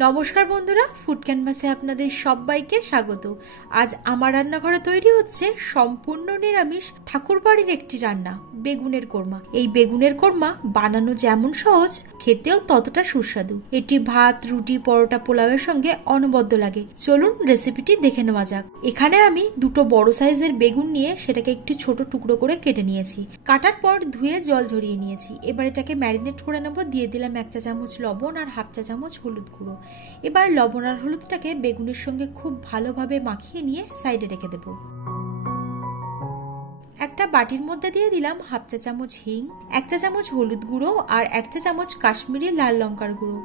নমস্কার বন্ধুরা, ফুড ক্যানভাসে আপনাদের সবাইকে স্বাগত। আজ আমার রান্নাঘরে তৈরি হচ্ছে সম্পূর্ণ নিরামিষ ঠাকুরবাড়ির একটি রান্না, বেগুনের কোরমা। এই বেগুনের কোরমা বানানো যেমন সহজ, খেতেও ততটা সুস্বাদু। এটি ভাত, রুটি, পরোটা, পোলাওয়ের সঙ্গে অনবদ্য লাগে। চলুন রেসিপিটি দেখে নেওয়া যাক। এখানে আমি দুটো বড় সাইজের বেগুন নিয়ে সেটাকে একটু ছোট টুকরো করে কেটে নিয়েছি। কাটার পর ধুয়ে জল ঝরিয়ে নিয়েছি। এবার এটাকে ম্যারিনেট করে নেব। দিয়ে দিলাম 1 চা চামচ লবণ আর হাফ চা চামচ হলুদ গুঁড়ো। এবার লবণ আর হলুদটাকে বেগুনের সঙ্গে খুব ভালোভাবে মাখিয়ে নিয়ে সাইডে রেখে দেব। একটা বাটির মধ্যে দিয়ে দিলাম হাফ চা চামচ হিং, 1 চা চামচ হলুদ গুঁড়ো আর 1 চা চামচ কাশ্মীরি লাল লঙ্কার গুঁড়ো।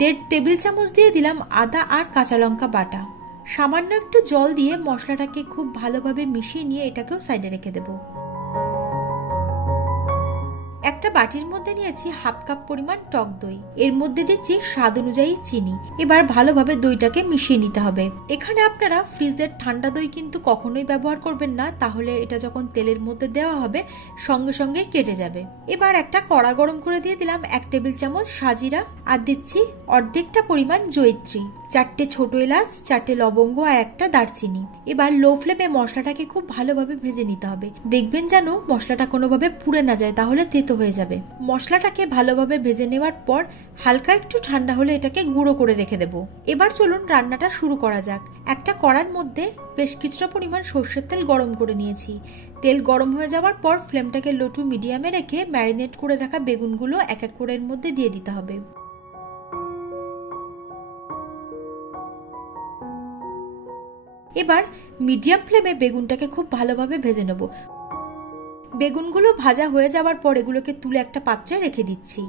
1.5 টেবিল চামচ দিয়ে দিলাম আদা আর কাঁচা লঙ্কা বাটা। সামান্য একটু জল দিয়ে মশলাটাকে খুব ভালোভাবে মিশিয়ে নিয়ে এটাকেও সাইডে রেখে দেব। একটা বাটির মধ্যে নিয়েছি হাফ কাপ পরিমাণ টক দই। এর মধ্যে দিচ্ছি স্বাদ অনুযায়ী চিনি। এবার ভালোভাবে দইটাকে মিশিয়ে নিতে হবে। এখানে আপনারা ফ্রিজের ঠান্ডা দই কিন্তু কখনোই ব্যবহার করবেন না, তাহলে এটা যখন তেলের মধ্যে দেওয়া হবে সঙ্গে সঙ্গে কেটে যাবে। এবার একটা কড়া গরম করে দিয়ে দিলাম 1 টেবিল চামচ সাজিরা আর দিচ্ছি অর্ধেকটা পরিমাণ জয়িত্রী, 4টে ছোট এলাচ, 4টে লবঙ্গ আর একটা দারচিনি। এবার লো ফ্লেমে মশলাটাকে খুব ভালোভাবে ভেজে নিতে হবে। দেখবেন যেন মশলাটা কোনোভাবে পুড়ে না যায়, তাহলে তেতো হয়ে যাবে। মশলাটাকে ভালোভাবে ভেজে নেওয়ার পর হালকা একটু ঠান্ডা হলে এটাকে গুঁড়ো করে রেখে দেব। এবার চলুন রান্নাটা শুরু করা যাক। একটা কড়ার মধ্যে বেশ কিছুটা পরিমাণ সর্ষের তেল গরম করে নিয়েছি। তেল গরম হয়ে যাওয়ার পর ফ্লেমটাকে লো টু মিডিয়ামে রেখে ম্যারিনেট করে রাখা বেগুনগুলো এক এক করে এর মধ্যে দিয়ে দিতে হবে। এবার মিডিয়াম ফ্লেমে বেগুনটাকে খুব ভালোভাবে ভেজে নেব। বেগুনগুলো ভাজা হয়ে যাওয়ার পর এগুলোকে তুলে একটা পাত্রে রেখে দিচ্ছি।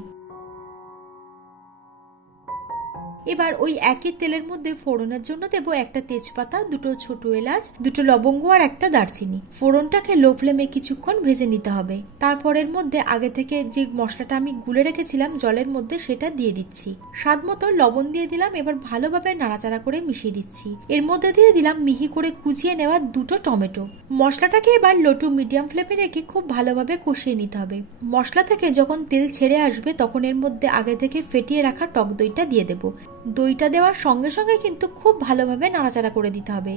এবার ওই একই তেলের মধ্যে ফোড়নের জন্য দেব একটা তেজপাতা, 2টো ছোট এলাচ, 2টো লবঙ্গ আর একটা দারচিনি। ফোড়নটাকে লো ফ্লেমে কিছুক্ষণ ভেজে নিতে হবে। তারপর এর মধ্যে আগে থেকে যে মশলাটা আমি গুলে রেখেছিলাম জলের মধ্যে সেটা দিয়ে দিচ্ছি। স্বাদ মতো লবণ দিয়ে দিলাম। এবার ভালোভাবে নাড়াচাড়া করে মিশিয়ে দিচ্ছি। এর মধ্যে দিয়ে দিলাম মিহি করে কুচিয়ে নেওয়া 2টো টমেটো। মশলাটাকে এবার লো টু মিডিয়াম ফ্লেমে রেখে খুব ভালোভাবে কষিয়ে নিতে হবে। মশলা থেকে যখন তেল ছেড়ে আসবে তখন এর মধ্যে আগে থেকে ফেটিয়ে রাখা টক দইটা দিয়ে দেব। দইটা দেওয়ার সঙ্গে সঙ্গে কিন্তু খুব ভালোভাবে নাড়াচাড়া করে দিতে হবে।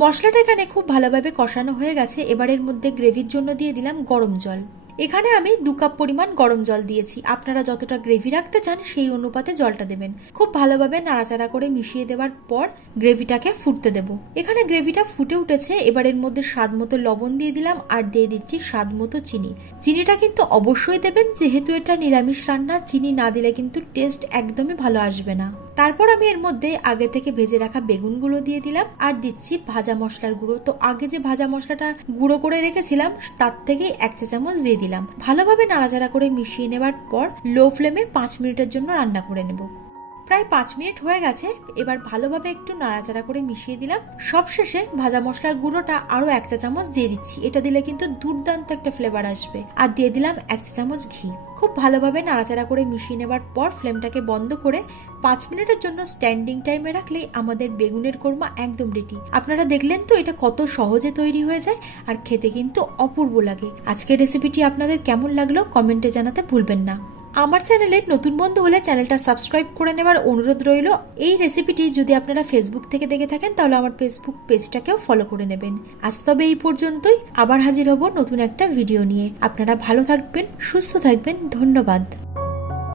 মশলাটা এখানে খুব ভালোভাবে কষানো হয়ে গেছে। এবার এর মধ্যে গ্রেভির জন্য দিয়ে দিলাম গরম জল। এখানে আমি 2 কাপ পরিমাণ গরম জল দিয়েছি। আপনারা যতটা গ্রেভি রাখতে চান সেই অনুপাতে জলটা দেবেন। খুব ভালোভাবে নাড়াচাড়া করে মিশিয়ে দেওয়ার পর গ্রেভিটাকে ফুটতে দেব। এখানে গ্রেভিটা ফুটে উঠেছে। এবার এর মধ্যে স্বাদ মতো লবণ দিয়ে দিলাম আর দিয়ে দিচ্ছি স্বাদ মতো চিনি। চিনিটা কিন্তু অবশ্যই দেবেন, যেহেতু এটা নিরামিষ রান্না। চিনি না দিলে কিন্তু টেস্ট একদমই ভালো আসবে না। তারপর আমি এর মধ্যে আগে থেকে ভেজে রাখা বেগুনগুলো দিয়ে দিলাম আর দিচ্ছি ভাজা মশলার গুঁড়ো। তো আগে যে ভাজা মশলাটা গুঁড়ো করে রেখেছিলাম তার থেকে 1 চা চামচ দিয়ে দিলাম। ভালোভাবে নাড়াচাড়া করে মিশিয়ে নেবার পর লো ফ্লেমে 5 মিনিটের জন্য রান্না করে নেব। প্রায় 5 মিনিট হয়ে গেছে। এবার ভালোভাবে একটু নাড়াচাড়া করে মিশিয়ে দিলাম। সবশেষে ভাজা মশলার গুঁড়োটা আরো 1 চা চামচ দিয়ে দিচ্ছি। এটা দিলে কিন্তু দুর্দান্ত একটা ফ্লেভার আসবে। আর দিয়ে দিলাম 1 চা চামচ ঘি। খুব ভালোভাবে নাড়াচাড়া করে মিশিয়ে নেবার পর ফ্লেমটাকে বন্ধ করে 5 মিনিটের জন্য স্ট্যান্ডিং টাইমে রাখলেই আমাদের বেগুনের কোরমা একদম রেডি। আপনারা দেখলেন তো এটা কত সহজে তৈরি হয়ে যায় আর খেতে কিন্তু অপূর্ব লাগে। আজকের রেসিপিটি আপনাদের কেমন লাগলো কমেন্টে জানাতে ভুলবেন না। আমার চ্যানেলে নতুন বন্ধু হলে চ্যানেলটা সাবস্ক্রাইব করে নেবার অনুরোধ রইল। এই রেসিপিটি যদি আপনারা ফেসবুক থেকে দেখে থাকেন তাহলে আমার ফেসবুক পেজটাকেও ফলো করে নেবেন। আজ তবে এই পর্যন্তই। আবার হাজির হব নতুন একটা ভিডিও নিয়ে। আপনারা ভালো থাকবেন, সুস্থ থাকবেন। ধন্যবাদ।